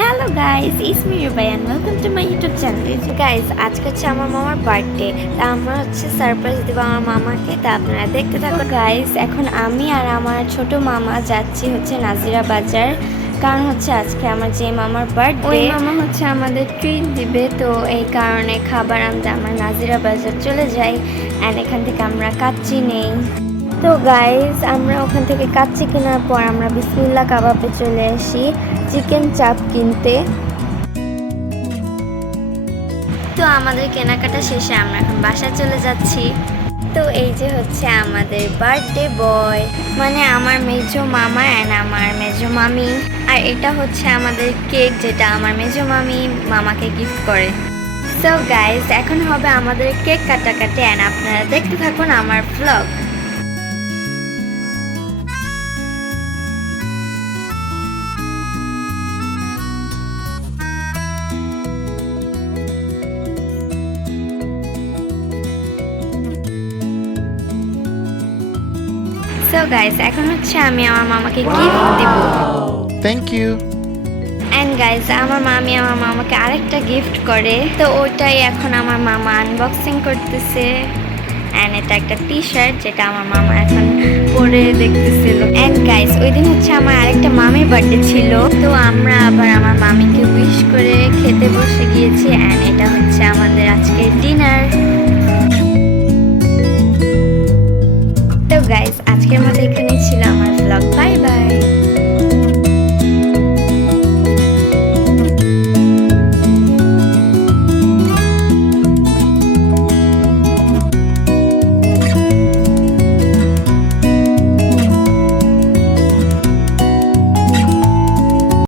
Hello guys, it's me Rubai and welcome to my YouTube channel. Guys, আজকে হচ্ছে আমার মামার বার্থডে। তা আমরা হচ্ছে সারপ্রাইজ দেবো আমার মামাকে। তা আপনারা দেখতে থাকো গাইস। এখন আমি আর আমার ছোট মামা যাচ্ছি হচ্ছে নাজিরা বাজার, কারণ হচ্ছে আজকে আমার যে মামার বার্থডে, ওই মামা হচ্ছে আমাদের ট্রিট দিবে। তো এই কারণে খাবার আনতে আমরা নাজিরা বাজার চলে যাই অ্যান্ড এখান থেকে আমরা কাচ্চি নেই। তো গাইস, আমরা ওখান থেকে কাচ্চি কেনার পর আমরা বিসমিল্লাহ কাবাবে চলে আসি চিকেন চাপ কিনতে। তো আমাদের কেনাকাটা শেষে আমরা এখন বাসায় চলে যাচ্ছি। তো এই যে হচ্ছে আমাদের বার্থডে বয়, মানে আমার মেজো মামা অ্যান্ড আমার মেজো মামি। আর এটা হচ্ছে আমাদের কেক, যেটা আমার মেজো মামি মামাকে গিফট করে। সো গাইস, এখন হবে আমাদের কেক কাটাকাটি অ্যান্ড আপনারা দেখতে থাকুন আমার ভ্লগ। সো গাইস, এখন হচ্ছে আমি আমার মামাকে গিফট দিব। Thank you. এন্ড গাইস, আমার মামি আমার মামাকে আরেকটা গিফট করে, তো ওটাই এখন আমার মামা আনবক্সিং করতেছে। এন্ড এটা একটা টি শার্ট, যেটা আমার মামা এখন পরে দেখতেছিল। এন্ড গাইস, ওই দিন হচ্ছে আমার আরেকটা মামির বার্থডে ছিল। তো আমরা আবার আমার মামিকে উইশ করে খেতে বসে গিয়েছি